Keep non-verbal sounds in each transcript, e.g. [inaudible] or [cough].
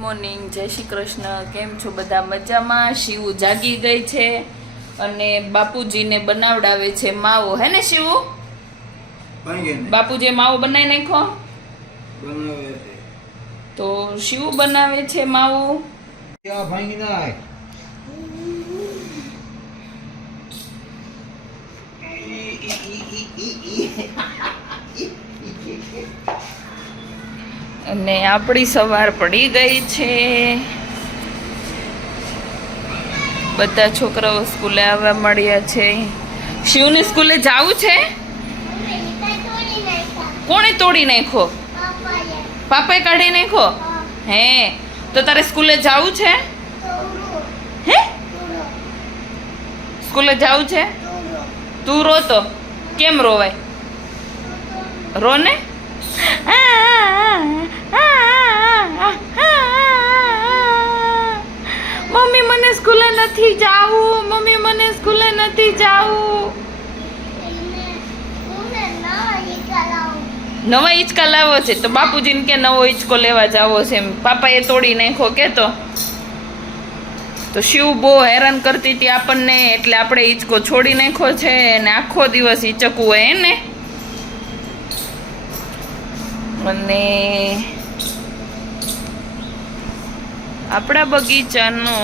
Morning જય શ્રી કૃષ્ણ કેમ છો બધા મજામાં? શિવ જાગી ગઈ છે અને બાપુજીને બનાવડાવે છે માવો. હે ને શિવ? બાપુજી માવો બનાવી નાખો તો શિવ બનાવે છે માવો? ભાંગી અને આપણી સવાર પડી ગઈ છે. બધા છોકરાઓ સ્કૂલે આવવા મળ્યા છે. શિવને સ્કૂલે જવું છે? કોણે તોડી નાખો પાપાએ કાઢી નાખો હે. તો તારે સ્કૂલે જવું છે? હે? સ્કૂલે જવું છે? તું રો તો. કેમ રોવાય? રો ને મમ્મી મને સ્કૂલે નથી જાવું મમ્મી મને સ્કૂલે નથી જાવું નવા હિંચકા લાવો છે. તો બાપુજીને કે નવો હિંચકો લેવા જાવો છે એમ. પાપાએ તોડી નાખો કે તો? શિવ બહુ હેરાન કરતી હતી આપણને, એટલે આપણે હિંચકો છોડી નાખ્યો છે અને આખો દિવસ હિંચકવું હોય એને અને આપણા બગીચાનો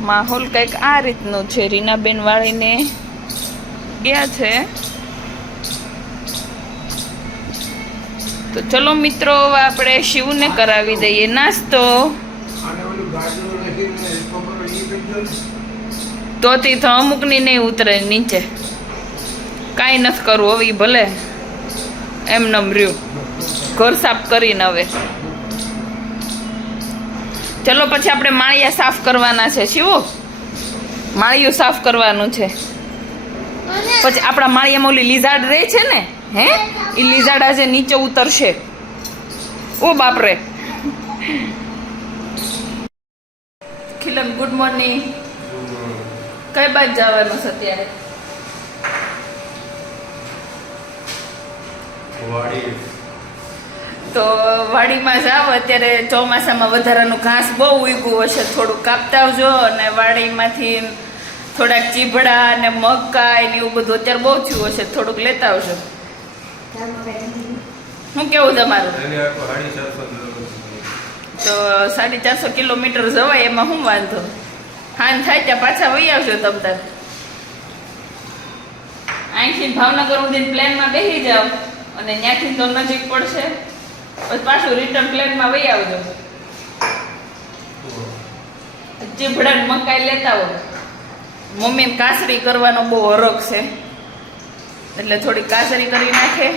માહોલ કંઈક આ રીતનો છે. રીનાબેન વાળીને ગયા છે. તો ચલો મિત્રો આપણે શિવને કરાવી દઈએ નાસ્તો. તો અમુકની નહીં ઉતરે, નીચે. કાંઈ નથી કરવું, હવે ભલે. એમ નમ રહ્યું. ઘર સાફ કરીને હવે. ચલો પછી આપણે માળિયા સાફ કરવાના છે, શિવો. માળિયું સાફ કરવાનું છે. પછી આપણા માળિયામાં ઓલી લીઝાડ રહે છે ને, હે? એ લીઝાડ આજે નીચે ઉતરશે. ઓ બાપરે. ખિલન ગુડ મોર્નિંગ કઈ બાજુ જવાનું છે અત્યારે? તો વાડીમાં જાવ અત્યારે ચોમાસામાં વધારાનું ઘાસ બહુ ઉગ્યું હશે. થોડું કાપતા આવજો અને વાડીમાંથી થોડાક ચીભડા અને મકાઈ ને એવું બધું અત્યારે બહુ થયું હશે. થોડુંક લેતા આવજો શું કેવું તમારું? તો સાડી ચારસો કિલોમીટર જવાય એમાં શું વાંધો? હાન થાય ત્યાં પાછા વહી આવજો તમ તાર. અહીંથી ભાવનગર સુધી પ્લેનમાં બેસી જાઓ અને ત્યાંથી તો નજીક પડશે. પછી પાછું રિટર્ન પ્લેનમાં વહી આવજો. ચીભડા ને મકાઈ લેતા હો મમ્મીને કાસરી કરવાનો બહુ હરખ છે. એટલે થોડી કાસરી કરી નાખે.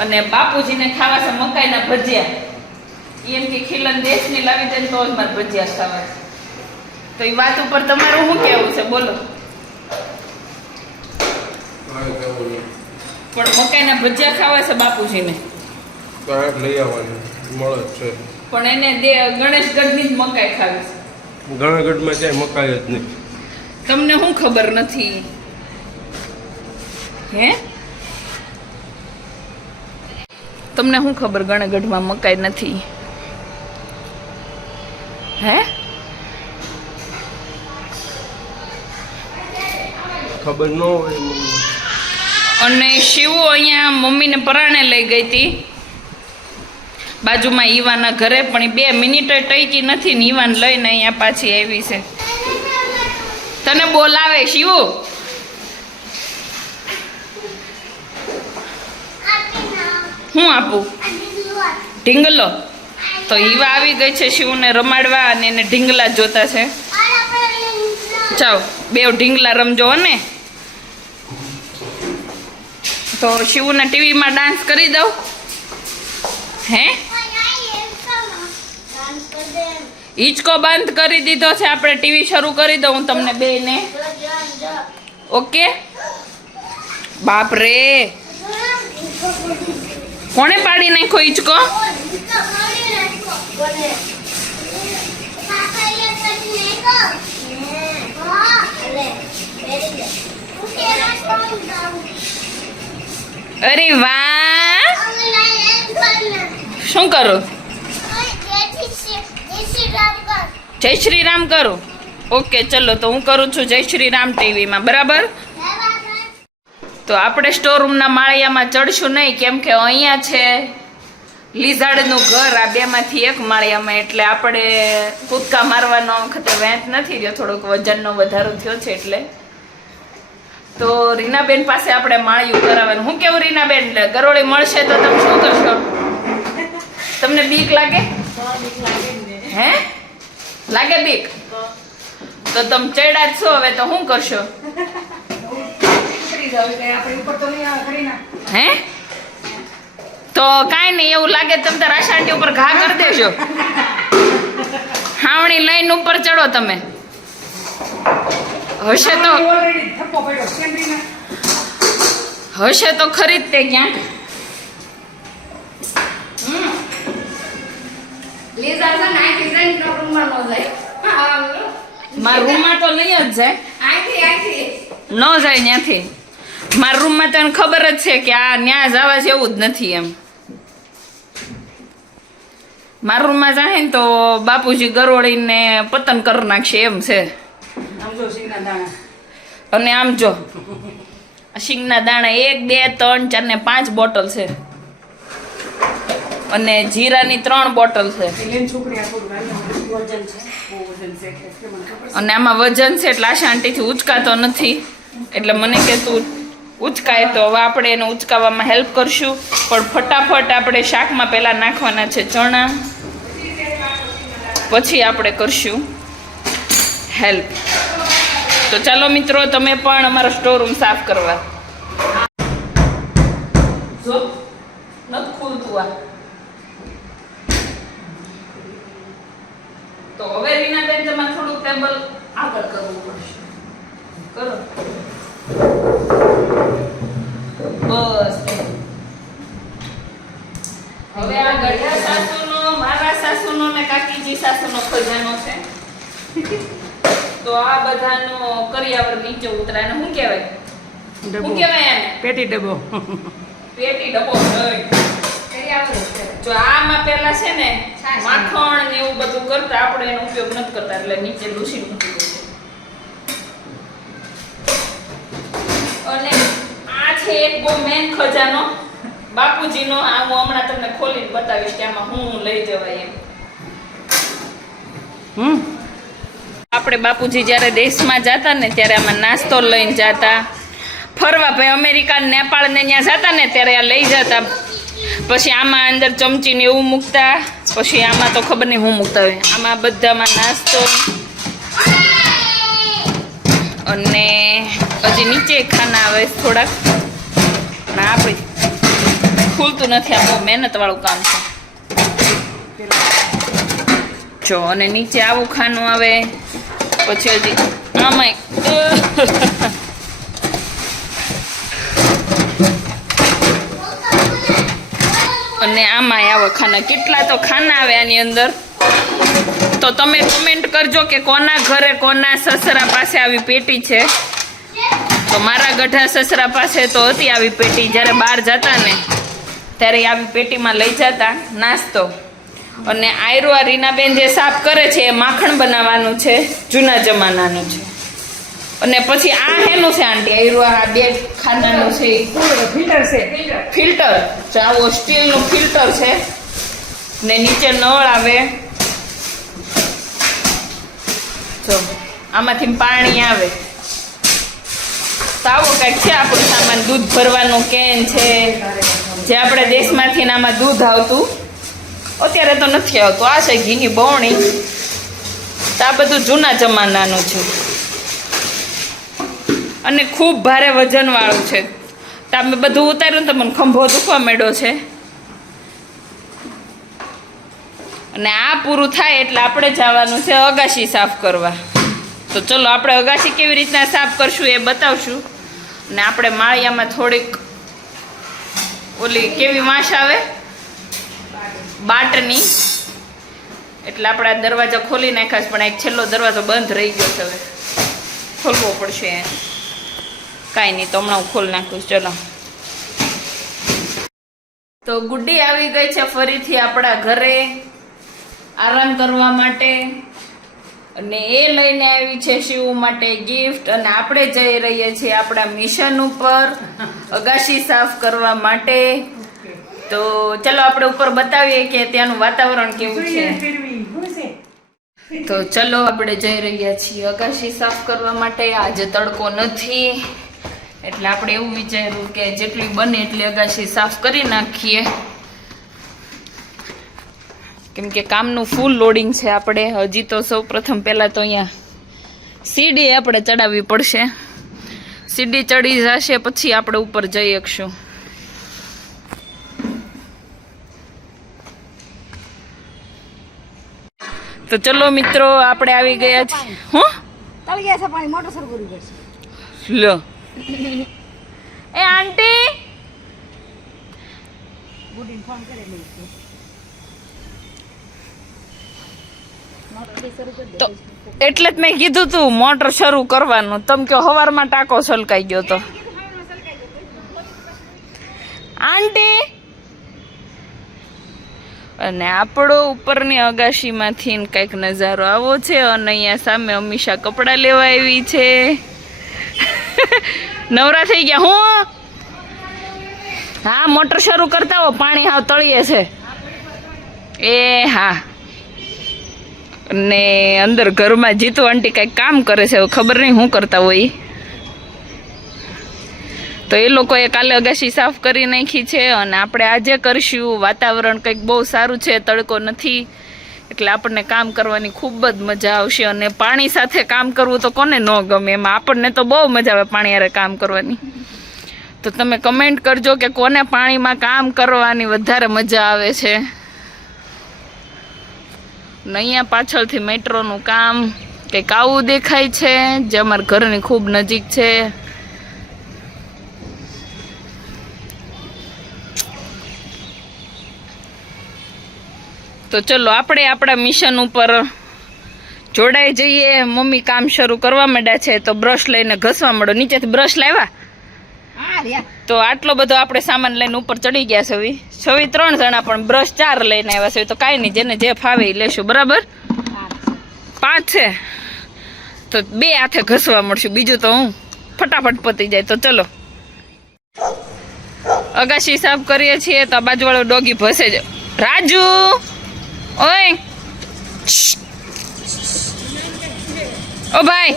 અને બાપુજીને ખાવા છે મકાઈના ભજીયા. એમ કે ખીલન દેશની લાવી દે તો જ મારે ભજીયા ખાવા. તો એ વાત ઉપર તમારું શું કહેવું છે? બોલો. પણ મકાઈના ભજીયા ખાવા છે બાપુજીને? કાંઈક લઈ આવવાનું. મળે છે. પણ એને દે ગણેશ ગઢની જ મકાઈ ખાવી છે. ઘણા ક્યાંય મકાઈ જ નહીં. તમને શું ખબર નથી? હે? તમને શું ખબર ગણગઢમાં મકાઈ નથી? હે? ખબર ન હોય અને શિવો અહીંયા મમ્મીને પરાણે લઈ ગઈ હતી. બાજુમાં ઈવાના ઘરે, પણ એ બે મિનિટ ટકી નથી ને ઈવાન લઈને અહીંયા પાછી આવી છે. તને બોલાવે શિવો? હું આપું? ઢીંગલો. તો ઈવા આવી ગઈ છે શિવને રમાડવા અને એને ઢીંગલા જોતા છે. ચાલો બે ઢીંગલા રમજો ને. તો શિવને ટીવીમાં ડાન્સ કરી દઉં. હે? હિંચકો બંધ કરી દીધો છે. આપણે ટીવી શરૂ કરી દઉં તમને બેને. ઓકે? બાપ રે. કોણે પાડી નાખ્યો હિંચકો અરે વાહ. શું કરું? જય શ્રી રામ કરું. ઓકે, ચલો, તો હું કરું છું જય શ્રી રામ ટીવીમાં, બરાબર? તો આપણે સ્ટોર રૂમના માળિયામાં ચડશું નહીં, કેમ કે અહીંયા છે લીઝાડનું ઘર, આ બેમાંથી એક માળિયામાં, એટલે આપણે કૂદકા મારવાનો વખતે વેંત નથી રહ્યો, થોડોક વજનનો વધારો થયો છે એટલે. તો રીનાબેન પાસે આપણે માળિયું કરાવવાનું. હું કેવું રીનાબેન, ગરોળી મળશે તો તમે શું કરશો? તમને બીક લાગે? હે? લાગે બીક? તો તમે ચડ્યા જ છો હવે તો શું કરશો? હે? તો કાંઈ નહીં એવું લાગે તમે તો આશાંટી ઉપર ઘા કરી દેજો. હાવણી લાઈન ઉપર ચડો તમે. હશે તો હશે તો ખરી જ તે ક્યાંક હમ. મારા રૂમમાં તો નહીં જ જાય. ન જાય ત્યાંથી મારા રૂમમાં તને ખબર જ છે કે આ ન્યા જવા જેવું જ નથી એમ. મારા રૂમમાં જાય ને તો બાપુજી ગરોળીને પતન કરી નાખશે એમ છે. અને આમ જો. આ શીંગના દાણા એક બે ત્રણ ચાર ને પાંચ બોટલ છે. અને જીરાની ત્રણ બોટલ છે. અને આમાં વજન છે એટલે આશા આંટીથી ઉચકાતો નથી. એટલે મને કે તું ઉચકાય તો હવે આપણે એને ઉચકાવવામાં હેલ્પ કરશું. પણ ફટાફટ આપણે શાકમાં પહેલાં નાખવાના છે ચણા. પછી આપણે કરશું હેલ્પ. તો ચાલો મિત્રો તમે પણ અમારો સ્ટોર રૂમ સાફ કરવા જો નથી ખુલતું આ તો હવે રીનાબેન તમારે થોડુંક ટેબલ આગળ કરવું પડશે કરો બસ હવે આ ગઢા સાસુનો મારા સાસુનો ને કાકીજી સાસુનો ખજાનો છે. તો આ બધાનો કરિયાવર નીચે ઉતરાય શું કહેવાય? શું કહેવાય એને? પેટી ડબ્બો. પેટી ડબ્બો જો આમાં પેલા છે ને માખણ ને એવું બધું કરતા આપણે એનો ઉપયોગ નથી કરતા એટલે નીચે લૂસી મૂકી અને આ છે એક બહુ મેન ખજાનો. બાપુજીનો આ હું હમણાં તમને ખોલીને બતાવીશ કે આમાં હું લઈ જવાય એમ. હમ. આપણે બાપુજી જ્યારે દેશમાં જતા ને ત્યારે આમાં નાસ્તો લઈને જતા. ફરવા ભાઈ અમેરિકા નેપાળ ને ત્યાં જતા ને ત્યારે આ લઈ જતા. પછી આમાં અંદર ચમચી ને એવું મૂકતા. પછી આમાં તો ખબર નહીં હું મૂકતા હોય. આમાં બધામાં નાસ્તો. અને હજી નીચે ખાના આવે થોડાક. પણ આપણે ખુલતું નથી. આ બહુ મહેનતવાળું કામ છે. જો, અને નીચે આવું ખાનું આવે. પછી હજી આમાં અને આમાં આવા ખાના. કેટલા તો ખાના આવે આની અંદર. તો તમે કમેન્ટ કરજો કે કોના ઘરે કોના સસરા પાસે આવી પેટી છે. તો મારા ગઢા સસરા પાસે તો હતી આવી પેટી. જ્યારે બહાર જતા ને, ત્યારે આવી પેટીમાં લઈ જતા. નાસ્તો. અને આયરો આ રીનાબેન જે સાફ કરે છે એ માખણ બનાવવાનું છે જૂના જમાનાનું છે. અને પછી આ હેનું છે આંટી? આયરો આ બે ખાનાનું છે ફિલ્ટર છે. ફિલ્ટર. આવો સ્ટીલનું ફિલ્ટર છે. ને નીચે નળ આવે. જો આમાંથી પાણી આવે. તાવો આવો કંઈક છે આપણું સામાન? દૂધ ભરવાનું કેન છે. જે આપણે દેશમાંથી આમાં દૂધ આવતું. અત્યારે તો નથી આવતું. આ છે ઘીની બવણી. આ બધું જૂના જમાનાનું છે. અને ખૂબ ભારે વજનવાળું છે. તમે બધું ઉતાર્યું ને તો મને ખંભો દુખવા માંડ્યો છે. અને આ પૂરું થાય એટલે આપણે જવાનું છે અગાશી સાફ કરવા. તો ચલો આપણે અગાશી કેવી રીતના સાફ કરશું એ બતાવશું. અને આપણે માળિયામાં થોડીક ઓલી કેવી વાંસ આવે? બાટની. એટલે આપણે દરવાજો ખોલી નાખ્યા પણ એક છેલ્લો દરવાજો બંધ રહી ગયો છે હવે. ખોલવો પડશે. કાંઈ નહીં, તો હમણાં હું ખોલી નાખું છું. ચલો. તો ગુડ્ડી આવી ગઈ છે ફરીથી આપણા ઘરે આરામ કરવા માટે. અને એ લઈને આવી છે શિવ માટે ગિફ્ટ અને આપણે જઈ રહીએ છીએ આપણા મિશન ઉપર. અગાશી સાફ કરવા માટે. તો ચલો આપણે ઉપર બતાવીએ કે ત્યાંનું વાતાવરણ કેવું છે. તો ચલો આપણે જઈ રહ્યા છીએ અગાશી સાફ કરવા માટે. આજે તડકો નથી. એટલે આપણે એવું વિચાર્યું કે જેટલી બને એટલી અગાશી સાફ કરી નાખીએ. કેમ કે કામનું ફૂલ લોડિંગ છે આપણે. હજી તો સૌ પ્રથમ પહેલાં તો અહીંયા સીડી આપણે ચડાવવી પડશે. સીડી ચડી જશે પછી આપણે ઉપર જઈ શકશું. તો ચલો મિત્રો આપણે આવી ગયા છે. હું? તળિયા છે પાણી મોટર શરૂ કરવું પડશે. લો. એ આંટી! ગુડ ઇન્ફોર્મ કરે લઈ તો એટલે જ મેં કીધું તું મોટર શરૂ કરવાનું. તમે કહો હવારમાં ટાંકો છલકાઈ ગયો તો. આંટી! અને આપણો ઉપરની અગાશીમાંથી કંઈક નજારો આવો છે અને અહીંયા સામે અમીષા કપડાં લેવા આવી છે. નવરા થઈ ગયા, હું? હા, મોટર શરૂ કરતા હો, પાણી હાવ તળીએ છે. એ હા. ને અંદર ઘરમાં જીતુ આંટી કંઈક કામ કરે છે ખબર નહીં શું કરતા હોય. તો એ લોકોએ કાલે અગાશી સાફ કરી નાખી છે અને આપણે આજે કરશું. વાતાવરણ કંઈક બહુ સારું છે, તડકો નથી. એટલે આપણને કામ કરવાની ખૂબ જ મજા આવશે અને પાણી સાથે કામ કરવું તો કોને ન ગમે એમાં? આપણને તો બહુ મજા આવે પાણી યારે કામ કરવાની. તો તમે કમેન્ટ કરજો કે કોને પાણીમાં કામ કરવાની વધારે મજા આવે છે. ને અહીંયા પાછળથી મેટ્રોનું કામ કંઈક આવું દેખાય છે, જે અમારા ઘરની ખૂબ નજીક છે. તો ચલો આપણે આપણા મિશન ઉપર જોડાઈ જઈએ. મમ્મી કામ શરૂ કરવા માંડ્યા છે તો બ્રશ લઈને ઘસવા માંડો. નીચેથી બ્રશ લાવ્યા? તો આટલો બધો આપણે સામાન લઈને ઉપર ચડી ગયા છવી છવી ત્રણ જણા પણ બ્રશ ચાર લઈને આવ્યા છે તો કાંઈ નહીં જેને જે ફાવે એ લેશું બરાબર? પાંચ છે. તો બે હાથે ઘસવા મળશું બીજું તો હું ફટાફટ પતી જાય તો ચલો. અગાશી સાફ કરીએ છીએ તો બાજુવાળો ડોગી ભસે જ. રાજુ! ઓય. ઓ ભાઈ.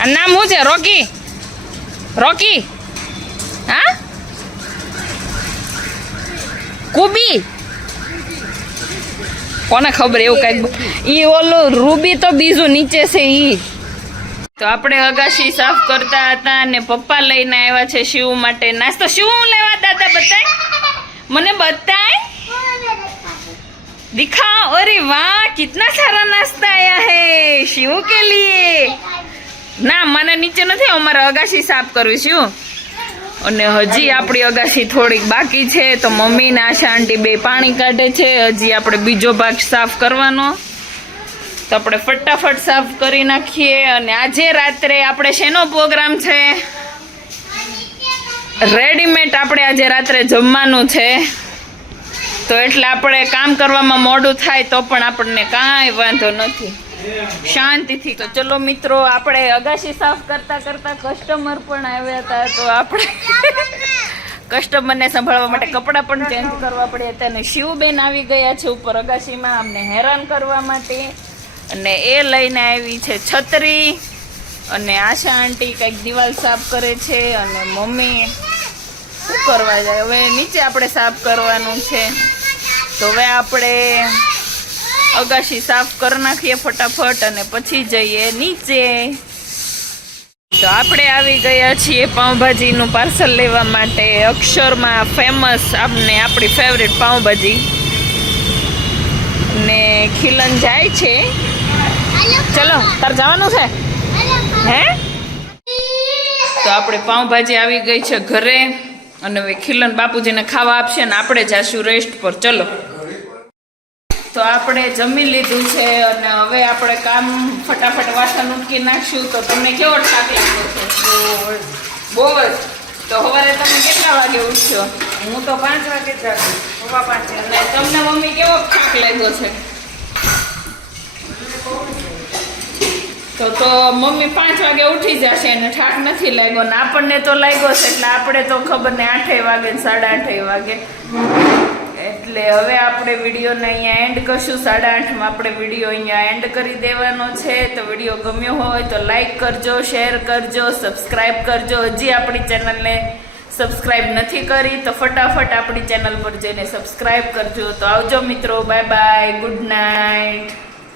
આ નામ શું છે? રોકી. રોકી. હા? કુબી. કોને ખબર એવું કંઈક એ ઓલું રૂબી તો બીજું નીચે છે એ તો આપણે અગાશી સાફ કરતા હતા અને પપ્પા લઈને આવ્યા છે શિવ માટે નાસ્તો. શું લેવા દાદા બતાય મને બતાય दिखाओ अरे वाह कितना सारा नाश्ता आया है शिव के लिए ના મને નીચે નથી અમારે અગાશી સાફ કરવી શું અને હજી આપણી અગાશી થોડીક બાકી છે તો મમ્મી ને આશા આંટી બે પાણી કાઢે છે હજી આપણે બીજો ભાગ સાફ કરવાનો તો આપણે ફટાફટ સાફ કરી નાખીએ અને આજે રાત્રે આપણે શેનો પ્રોગ્રામ છે રેડીમેડ આપણે આજે રાત્રે જમવાનું છે તો એટલે આપણે કામ કરવામાં મોડું થાય તો પણ આપણને કાંઈ વાંધો નથી. શાંતિથી તો ચલો મિત્રો, આપણે અગાશી સાફ કરતા કરતા કસ્ટમર પણ આવ્યા હતા તો આપણે [laughs] કસ્ટમરને સંભાળવા માટે કપડાં પણ ચેન્જ કરવા પડ્યા હતા અને શિવબેન આવી ગયા છે ઉપર અગાશીમાં, અમને હેરાન કરવા માટે. અને એ લઈને આવી છે છત્રી અને આશા આંટી કંઈક દિવાલ સાફ કરે છે અને મમ્મી શું કરવા જાય? હવે નીચે આપણે સાફ કરવાનું છે. તો હવે આપણે અગાશી સાફ કરી નાખીએ ફટાફટ અને પછી જઈએ નીચે. તો આપણે આવી ગયા છીએ પાઉંભાજીનું પાર્સલ લેવા માટે. અક્ષરમાં ફેમસ આપને આપણી ફેવરેટ પાઉંભાજી. ને ખીલન જાય છે. ચલો, તાર જવાનું છે? હે? તો આપણે પાઉંભાજી આવી ગઈ છે ઘરે. અને હવે ખીલન બાપુજીને ખાવા આપશે ને આપણે જાશું રેસ્ટ પર. ચલો. તો આપણે જમી લીધું છે અને હવે આપણે કામ ફટાફટ વાસણ ઉટકી નાખશું. તો તમને કેવો થાક લાગ્યો છે? બહુ જ. તો સવારે તમે કેટલા વાગે ઉઠશો? હું તો પાંચ વાગે જાગું. સવા પાંચ. અને તમને મમ્મી કેવો થાક લાગ્યો છે? તો તો મમ્મી પાંચ વાગે ઉઠી જશે અને ઠાક નથી લાગ્યો ને આપણને તો લાગ્યો છે એટલે આપણે તો ખબર ને આઠે વાગે સાડા આઠે વાગે. એટલે હવે આપણે વિડીયોને અહીંયા એન્ડ કરશું. સાડા આઠમાં આપણે વીડિયો અહીંયા એન્ડ કરી દેવાનો છે. તો વીડિયો ગમ્યો હોય તો લાઈક કરજો શેર કરજો સબસ્ક્રાઈબ કરજો. હજી આપણી ચેનલને સબસ્ક્રાઈબ નથી કરી તો ફટાફટ આપણી ચેનલ પર જઈને સબસ્ક્રાઈબ કરજો. તો આવજો મિત્રો. Bye bye good night